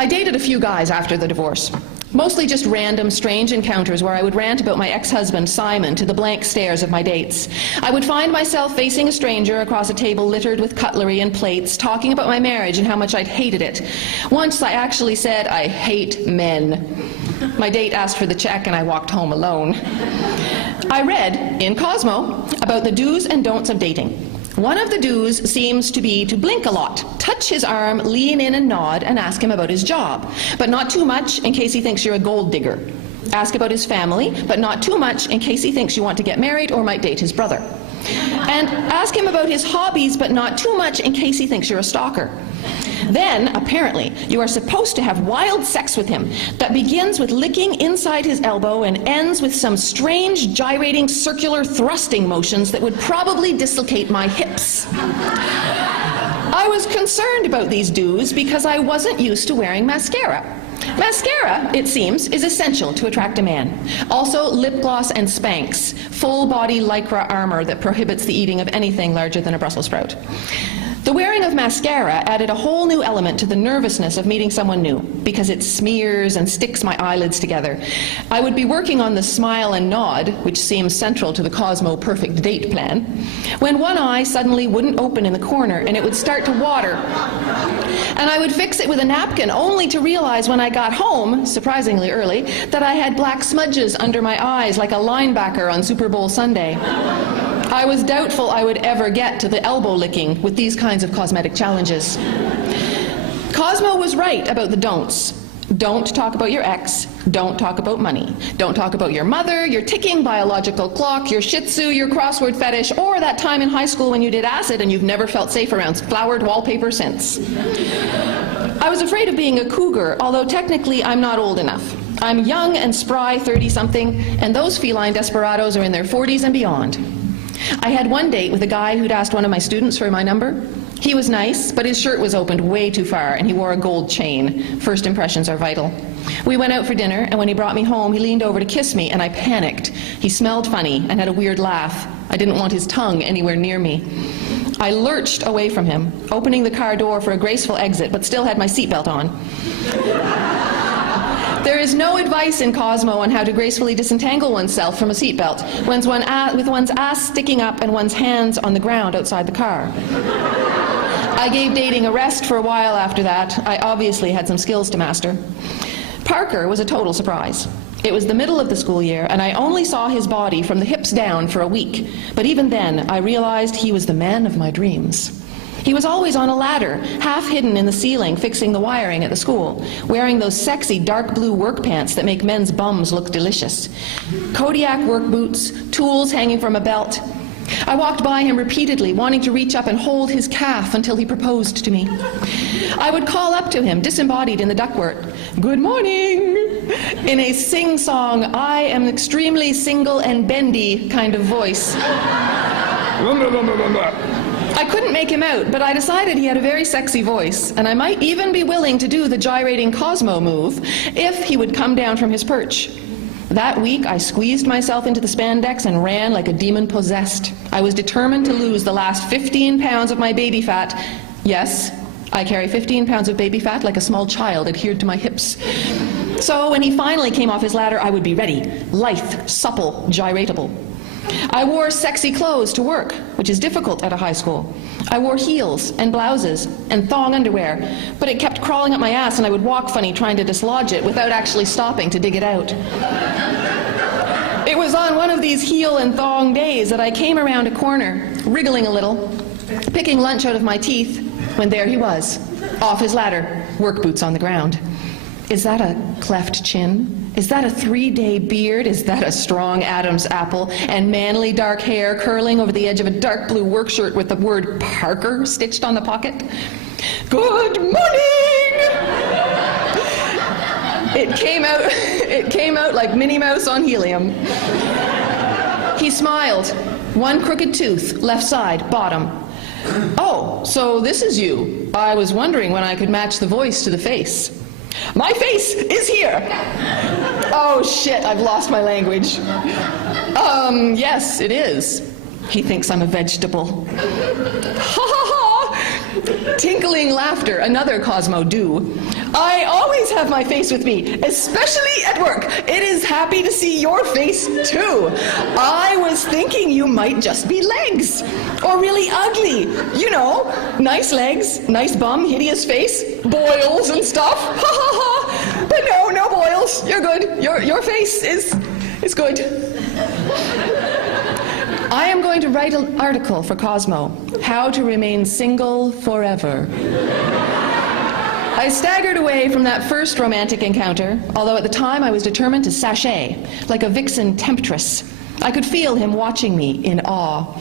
I dated a few guys after the divorce. Mostly just random, strange encounters where I would rant about my ex-husband, Simon, to the blank stares of my dates. I would find myself facing a stranger across a table littered with cutlery and plates, talking about my marriage and how much I'd hated it. Once I actually said, "I hate men." My date asked for the check and I walked home alone. I read in Cosmo about the do's and don'ts of dating. One of the do's seems to be to blink a lot, touch his arm, lean in and nod, and ask him about his job. But not too much in case he thinks you're a gold digger. Ask about his family, but not too much in case he thinks you want to get married or might date his brother. And ask him about his hobbies, but not too much in case he thinks you're a stalker. Then, apparently, you are supposed to have wild sex with him that begins with licking inside his elbow and ends with some strange gyrating circular thrusting motions that would probably dislocate my hips. I was concerned about these do's because I wasn't used to wearing mascara. Mascara, it seems, is essential to attract a man. Also, lip gloss and Spanx, full-body lycra armor that prohibits the eating of anything larger than a Brussels sprout. The wearing of mascara added a whole new element to the nervousness of meeting someone new, because it smears and sticks my eyelids together. I would be working on the smile and nod, which seems central to the Cosmo perfect date plan, when one eye suddenly wouldn't open in the corner and it would start to water. And I would fix it with a napkin, only to realize when I got home, surprisingly early, that I had black smudges under my eyes like a linebacker on Super Bowl Sunday. I was doubtful I would ever get to the elbow licking with these kinds of cosmetic challenges. Cosmo was right about the don'ts. Don't talk about your ex. Don't talk about money. Don't talk about your mother, your ticking biological clock, your shih tzu, your crossword fetish, or that time in high school when you did acid and you've never felt safe around flowered wallpaper since. I was afraid of being a cougar, although technically I'm not old enough. I'm young and spry 30-something, and those feline desperados are in their 40s and beyond. I had one date with a guy who'd asked one of my students for my number. He was nice, but his shirt was opened way too far, and he wore a gold chain. First impressions are vital. We went out for dinner, and when he brought me home, he leaned over to kiss me, and I panicked. He smelled funny and had a weird laugh. I didn't want his tongue anywhere near me. I lurched away from him, opening the car door for a graceful exit, but still had my seatbelt on. There is no advice in Cosmo on how to gracefully disentangle oneself from a seatbelt with one's ass sticking up and one's hands on the ground outside the car. I gave dating a rest for a while after that. I obviously had some skills to master. Parker was a total surprise. It was the middle of the school year, and I only saw his body from the hips down for a week. But even then, I realized he was the man of my dreams. He was always on a ladder, half hidden in the ceiling, fixing the wiring at the school, wearing those sexy dark blue work pants that make men's bums look delicious. Kodiak work boots, tools hanging from a belt. I walked by him repeatedly, wanting to reach up and hold his calf until he proposed to me. I would call up to him, disembodied in the ductwork, "Good morning," in a sing-song, I am extremely single and bendy kind of voice. I couldn't make him out, but I decided he had a very sexy voice, and I might even be willing to do the gyrating Cosmo move if he would come down from his perch. That week, I squeezed myself into the spandex and ran like a demon possessed. I was determined to lose the last 15 pounds of my baby fat. Yes, I carry 15 pounds of baby fat like a small child adhered to my hips. So when he finally came off his ladder, I would be ready, lithe, supple, gyratable. I wore sexy clothes to work, which is difficult at a high school. I wore heels and blouses and thong underwear, but it kept crawling up my ass and I would walk funny trying to dislodge it without actually stopping to dig it out. It was on one of these heel and thong days that I came around a corner, wriggling a little, picking lunch out of my teeth, when there he was, off his ladder, work boots on the ground. Is that a cleft chin? Is that a 3-day beard? Is that a strong Adam's apple? And manly dark hair curling over the edge of a dark blue work shirt with the word Parker stitched on the pocket? Good morning! It came out like Minnie Mouse on helium. He smiled. One crooked tooth, left side, bottom. Oh, so this is you. I was wondering when I could match the voice to the face. My face is here! Oh shit, I've lost my language. Yes, it is. He thinks I'm a vegetable. Ha ha ha! Tinkling laughter, another Cosmo do. I always have my face with me, especially at work. It is happy to see your face, too. I was thinking you might just be legs. Or really ugly. You know, nice legs, nice bum, hideous face, boils and stuff. Ha ha ha. But no boils. You're good. Your face is good. I am going to write an article for Cosmo, How to Remain Single Forever. I staggered away from that first romantic encounter, although at the time I was determined to sashay, like a vixen temptress. I could feel him watching me in awe.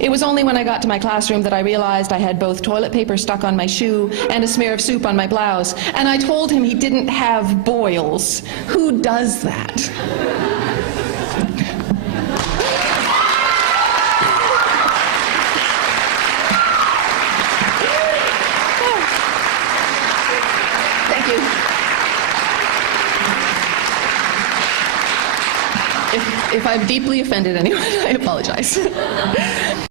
It was only when I got to my classroom that I realized I had both toilet paper stuck on my shoe and a smear of soup on my blouse, and I told him he didn't have boils. Who does that? If I've deeply offended anyone, I apologize.